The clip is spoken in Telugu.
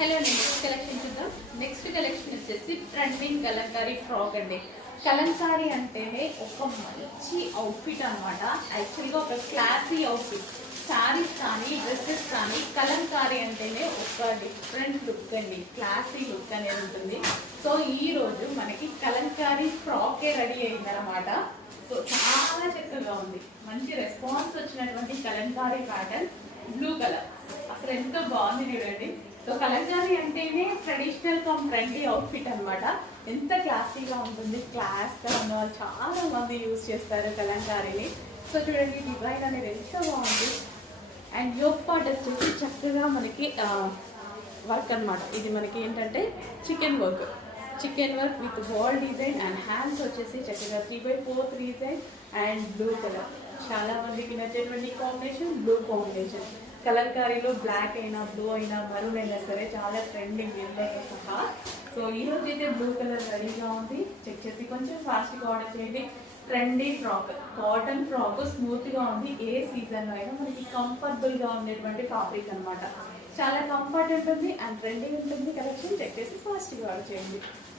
హలో అండి, నెక్స్ట్ కలెక్షన్ చూద్దాం. నెక్స్ట్ కలెక్షన్ వచ్చేసి ట్రెండింగ్ కలంకారీ ఫ్రాక్ అండి. కలంకారీ అంటేనే ఒక మంచి అవుట్ఫిట్ అనమాట. యాక్చువల్గా ఒక క్లాసీ అవుట్ఫిట్. శారీస్ కానీ డ్రెస్సెస్ కానీ కలంకారీ అంటేనే ఒక డిఫరెంట్ లుక్ అండి, క్లాసీ లుక్ అనేది ఉంటుంది. సో ఈ రోజు మనకి కలంకారీ ఫ్రాకే రెడీ అయిందనమాట. సో చాలా చక్కగా ఉంది, మంచి రెస్పాన్స్ వచ్చినటువంటి కలంకారీ ప్యాటర్న్, బ్లూ కలర్ అసలు ఎంతో బాగుంది చూడండి. సో కలంకారీ అంటేనే ట్రెడిషనల్ కమ్ ట్రెండీ అవుట్ఫిట్ అనమాట. ఎంత క్లాసీగా ఉంటుంది, క్లాస్గా ఉన్న వాళ్ళు చాలా మంది యూజ్ చేస్తారు కలంకారీని. సో చూడండి, డిజైన్ అనేది ఎంతో బాగుంది. అండ్ యోక్ పార్ట్ వచ్చేసి చక్కగా మనకి వర్క్ అనమాట. ఇది మనకి ఏంటంటే chicken work with ball design and hands వచ్చేసి చక్కగా 3/4 డిజైన్ అండ్ బ్లూ కలర్. చాలా మందికి నచ్చేటువంటి కాంబినేషన్ బ్లూ కాంబినేషన్. కలంకారీలో బ్లాక్ అయినా బ్లూ అయినా మరూన్ అయినా సరే చాలా ట్రెండింగ్ ఎల్లో సహా. సో ఈ రోజు అయితే బ్లూ కలర్ రెడీగా ఉంది. చెక్ చేసి కొంచెం ఫాస్ట్గా ఆర్డర్ చేయండి. ట్రెండీ ఫ్రాక్, కాటన్ ఫ్రాక్, స్మూత్గా ఉంది. ఏ సీజన్లో అయినా మనకి కంఫర్టబుల్గా ఉండేటువంటి ఫ్యాబ్రిక్ అనమాట. చాలా కంఫర్ట్ ఉంటుంది అండ్ ట్రెండింగ్ ఉంటుంది. కలెక్షన్ చెక్ చేసి ఫాస్ట్గా ఆర్డర్ చేయండి.